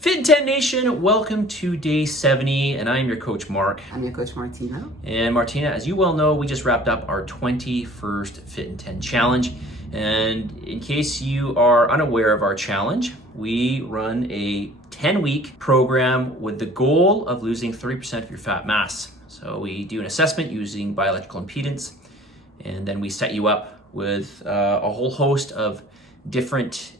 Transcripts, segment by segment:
Fitin10 Nation, welcome to day 70, and I am your coach, Mark. I'm your coach, Martina. And Martina, as you well know, we just wrapped up our 21st Fitin10 challenge. And in case you are unaware of our challenge, we run a 10-week program with the goal of losing 30% of your fat mass. So we do an assessment using bioelectrical impedance, and then we set you up with a whole host of different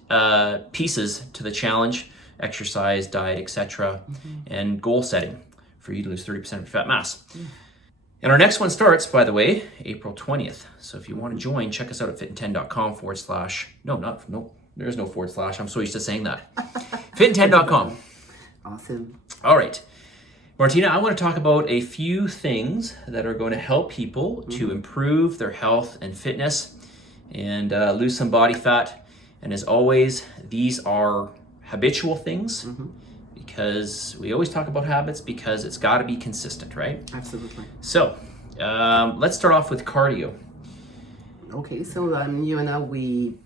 pieces to the challenge: exercise, diet, etc., and goal setting for you to lose 30% of your fat mass. And our next one starts, by the way, April 20th. So if you want to join, check us out at fitin10.com / no, there's no /. I'm so used to saying that. fitin10.com. Awesome. All right. Martina, I want to talk about a few things that are going to help people to improve their health and fitness and lose some body fat. And as always, these are habitual things, because we always talk about habits because it's got to be consistent, right? Absolutely. So let's start off with cardio. Okay, so you and I, we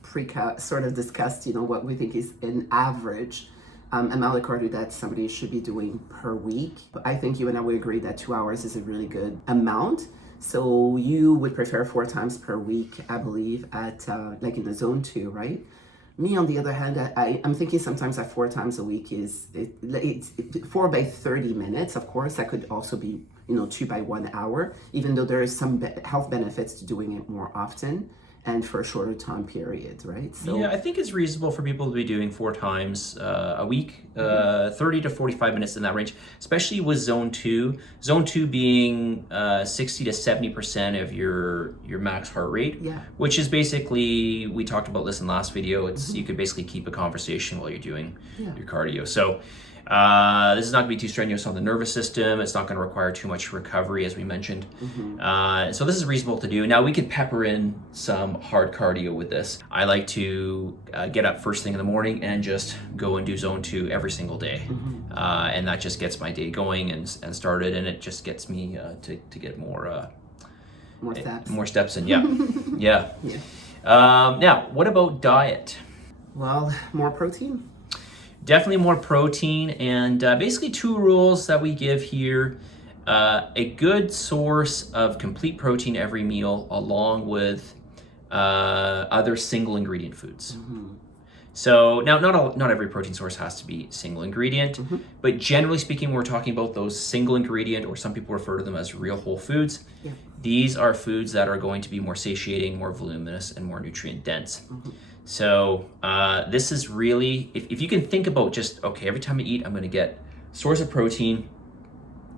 sort of discussed, what we think is an average amount of cardio that somebody should be doing per week. I think you and I would agree that 2 hours is a really good amount. So you would prefer 4 times per week, I believe, at like in the zone 2, right? Me, on the other hand, I'm thinking sometimes that 4 times a week it's 4 by 30 minutes. Of course, that could also be 2 by 1 hour, even though there is some health benefits to doing it more often and for a shorter time period, right? So yeah, I think it's reasonable for people to be doing 4 times a week, 30 to 45 minutes in that range, especially with zone 2. Zone 2 being 60 to 70% of your max heart rate, which is basically, we talked about this in the last video, it's you could basically keep a conversation while you're doing your cardio. So this is not going to be too strenuous on the nervous system. It's not going to require too much recovery, as we mentioned. So this is reasonable to do. Now, we could pepper in some hard cardio with this. I like to get up first thing in the morning and just go and do zone 2 every single day. And that just gets my day going and started, and it just gets me to get more steps in. Yeah. Now, what about diet? Well, more protein. Definitely more protein, and basically 2 rules that we give here. A good source of complete protein every meal, along with other single ingredient foods. So now, not every protein source has to be single ingredient, but generally speaking, we're talking about those single ingredient, or some people refer to them as real whole foods. These are foods that are going to be more satiating, more voluminous, and more nutrient dense. So this is really, if you can think about just, okay, every time I eat, I'm going to get a source of protein,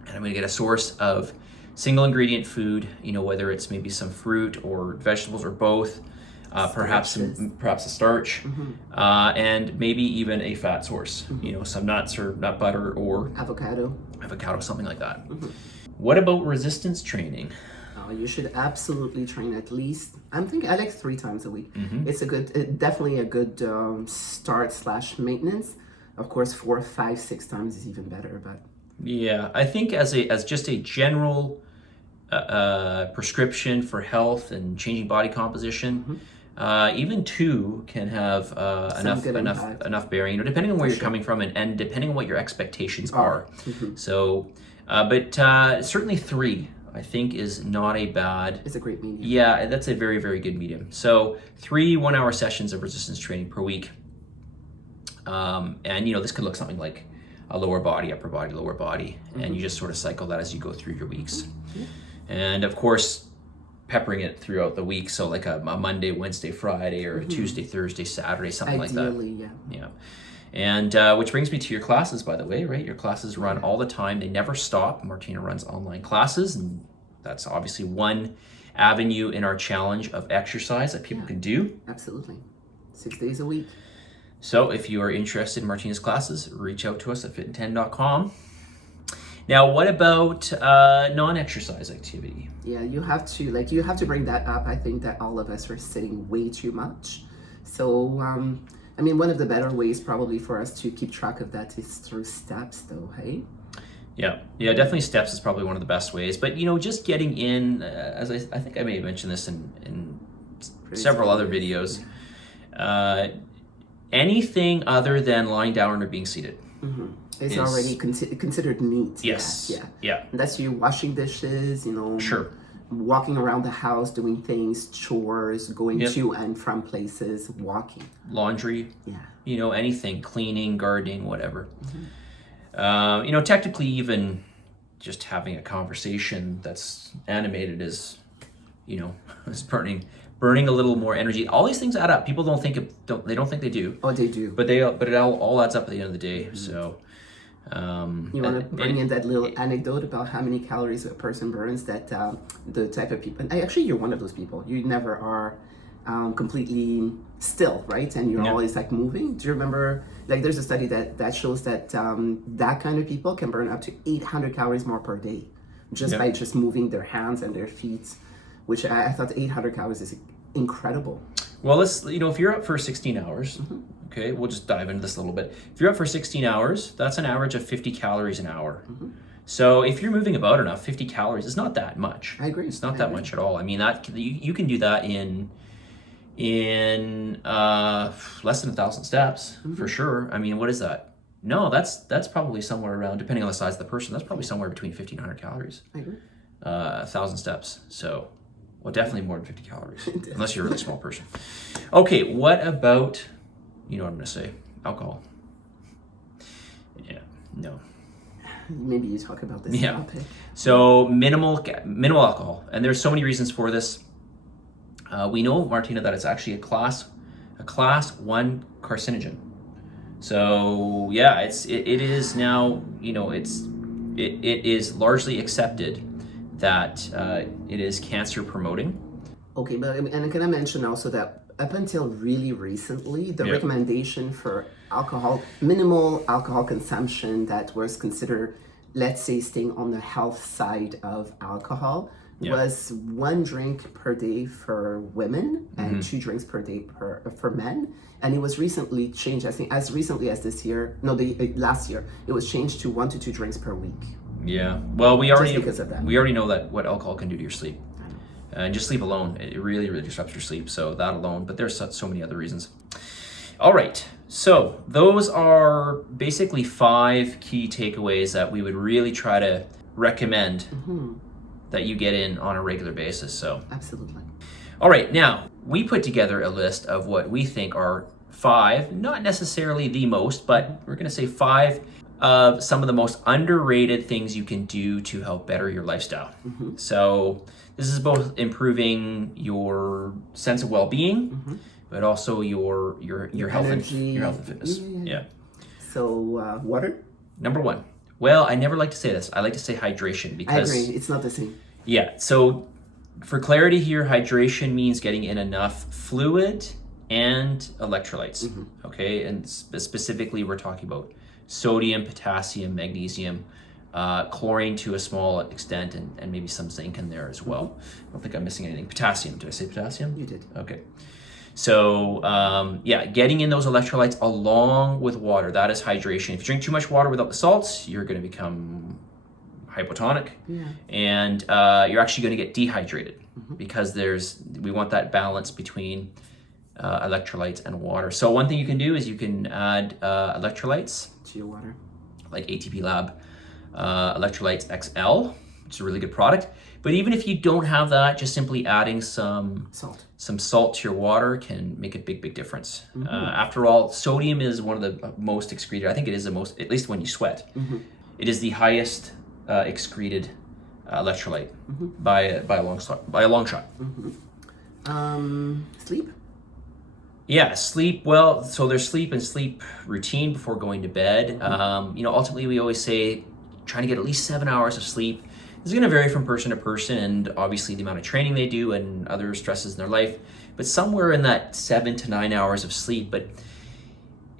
and I'm going to get a source of single ingredient food, whether it's maybe some fruit or vegetables or both, perhaps a starch, and maybe even a fat source, some nuts or nut butter or avocado, something like that. What about resistance training? You should absolutely train at least, I like 3 times a week. It's definitely a good start / maintenance. Of course, 4, 5, 6 times is even better, but yeah, I think as just a general prescription for health and changing body composition, even 2 can have enough bearing, depending on where you're coming from and depending on what your expectations are. So, but certainly 3. I think is not a bad... It's a great medium. Yeah, that's a very, very good medium. So 3 1-hour sessions of resistance training per week. And, this could look something like a lower body, upper body, lower body. And you just sort of cycle that as you go through your weeks. And, of course, peppering it throughout the week. So like a Monday, Wednesday, Friday, or a Tuesday, Thursday, Saturday, something Ideally, like that. Yeah. And which brings me to your classes, by the way, right? Your classes run all the time. They never stop. Martina runs online classes, and that's obviously one avenue in our challenge of exercise that people can do. Absolutely. 6 days a week. So if you are interested in Martina's classes, reach out to us at fitin10.com. Now, what about non-exercise activity? Yeah, you have to bring that up. I think that all of us are sitting way too much. So, one of the better ways probably for us to keep track of that is through steps, though, hey? Yeah, definitely steps is probably one of the best ways. But, just getting in, as I think I may have mentioned this in several other videos, anything other than lying down or being seated. It's is already considered neat. yes, Yeah. yeah, And that's you washing dishes, sure, walking around the house, doing things, chores, going Yep. to and from places, walking. laundry, Yeah. anything, cleaning, gardening, whatever. Technically, even just having a conversation that's animated is, is burning a little more energy. All these things add up. People don't think they don't think they do, Oh, they do. but it all adds up at the end of the day. So, You want to bring in that little anecdote about how many calories a person burns, that the type of people, and actually you're one of those people. You never are completely still, right? And you're always like moving. Do you remember, like there's a study that shows that that kind of people can burn up to 800 calories more per day just by just moving their hands and their feet, which I thought 800 calories is incredible. Well, if you're up for 16 hours, okay, we'll just dive into this a little bit. If you're up for 16 hours, that's an average of 50 calories an hour. So if you're moving about enough, 50 calories is not that much. I agree. It's not that much at all. I mean, that you can do that in less than 1,000 steps for sure. I mean, what is that? No, that's probably somewhere around, depending on the size of the person, that's probably somewhere between 1,500 calories. I agree. 1,000 steps. So, well, definitely more than 50 calories, unless you're a really small person. Okay, what about, you know what I'm going to say, alcohol? Yeah, no. Maybe you talk about this topic. So minimal alcohol, and there's so many reasons for this. We know, Martina, that it's actually a class 1 carcinogen. So yeah, it is now, it is largely accepted that it is cancer promoting. Okay, but and can I mention also that up until really recently, the recommendation for minimal alcohol consumption that was considered, let's say, staying on the health side of alcohol was 1 drink per day for women and 2 drinks per day for men. And it was recently changed, I think, as recently as last year, it was changed to 1 to 2 drinks per week. Yeah, well, we already know that what alcohol can do to your sleep. And just sleep alone, it really, really disrupts your sleep. So that alone, but there's so many other reasons. All right, so those are basically 5 key takeaways that we would really try to recommend that you get in on a regular basis. So absolutely. All right, now we put together a list of what we think are 5, not necessarily the most, but we're going to say 5 of some of the most underrated things you can do to help better your lifestyle. So this is both improving your sense of well-being, but also your health and fitness. Yeah. So water? Number 1. Well, I never like to say this. I like to say hydration because I agree. It's not the same. Yeah. So for clarity here, hydration means getting in enough fluid and electrolytes. Okay, and specifically we're talking about sodium, potassium, magnesium, chlorine to a small extent, and maybe some zinc in there as well. I don't think I'm missing anything. Potassium, did I say potassium? You did. Okay. So getting in those electrolytes along with water, that is hydration. If you drink too much water without the salts, you're going to become hypotonic, and you're actually going to get dehydrated because we want that balance between electrolytes and water. So one thing you can do is you can add electrolytes to your water, like ATP Lab Electrolytes XL, which is a really good product. But even if you don't have that, just simply adding some salt to your water can make a big difference. After all, sodium is one of the most excreted. I think it is the most, at least when you sweat. It is the highest excreted electrolyte by a long shot. Sleep? Yeah, sleep. Well, so there's sleep and sleep routine before going to bed. Ultimately we always say trying to get at least 7 hours of sleep. This is going to vary from person to person, and obviously the amount of training they do and other stresses in their life, but somewhere in that 7 to 9 hours of sleep. But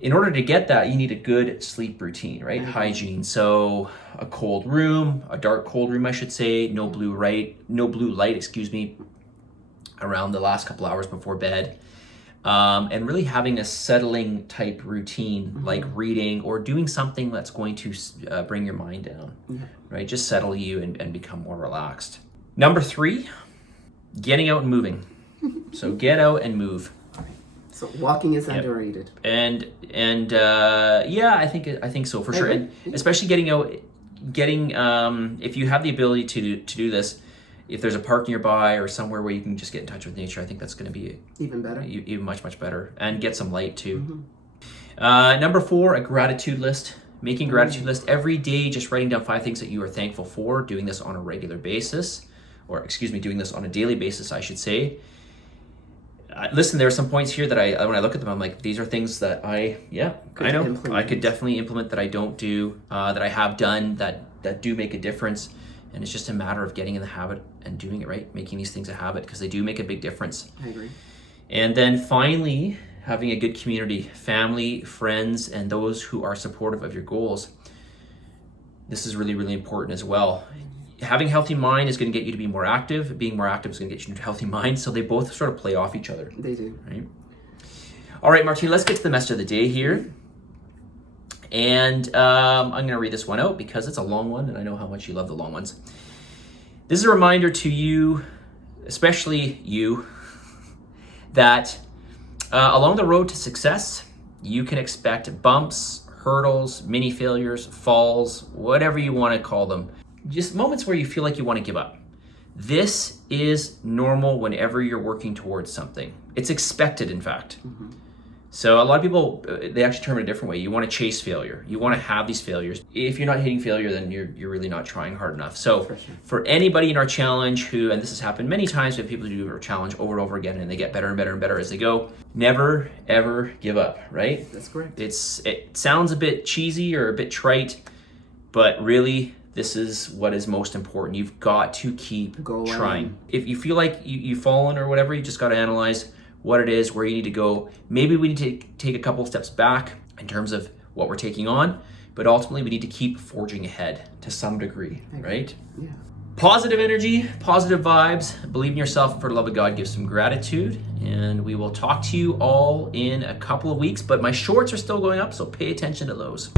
in order to get that, you need a good sleep routine, right? Hygiene. So a cold room, a dark cold room, I should say, no blue light, around the last couple hours before bed. And really having a settling type routine, like reading or doing something that's going to bring your mind down, right? Just settle you and become more relaxed. Number 3, getting out and moving. So get out and move. So walking is underrated. And yeah, I think so for sure. And especially getting out, if you have the ability to do this, if there's a park nearby or somewhere where you can just get in touch with nature, I think that's going to be even better, even much better, and get some light too. Number 4, a gratitude list. Making gratitude list every day, just writing down 5 things that you are thankful for. Doing this on a regular basis, or excuse me, doing this on a daily basis, I should say. Listen, there are some points here that when I look at them, I'm like, these are things that I know I could definitely implement, that I don't do, that I have done, that do make a difference. And it's just a matter of getting in the habit and doing it, right? Making these things a habit, because they do make a big difference. I agree. And then finally, having a good community, family, friends, and those who are supportive of your goals. This is really, really important as well. Having a healthy mind is going to get you to be more active. Being more active is going to get you into a healthy mind. So they both sort of play off each other. They do. Right? All right, Martine, let's get to the message of the day here. And I'm going to read this one out because it's a long one, and I know how much you love the long ones. This is a reminder to you, especially you, that along the road to success, you can expect bumps, hurdles, mini failures, falls, whatever you want to call them. Just moments where you feel like you want to give up. This is normal whenever you're working towards something. It's expected, in fact. So a lot of people, they actually term it a different way. You want to chase failure. You want to have these failures. If you're not hitting failure, then you're really not trying hard enough. So for anybody in our challenge who, and this has happened many times with people who do our challenge over and over again, and they get better and better and better as they go, never, ever give up, right? That's correct. It sounds a bit cheesy or a bit trite, but really, this is what is most important. You've got to keep trying. If you feel like you've fallen or whatever, you just got to analyze what it is, where you need to go. Maybe we need to take a couple of steps back in terms of what we're taking on, but ultimately we need to keep forging ahead to some degree, right? Yeah. Positive energy, positive vibes, believe in yourself, and for the love of God, give some gratitude. And we will talk to you all in a couple of weeks, but my shorts are still going up, so pay attention to those.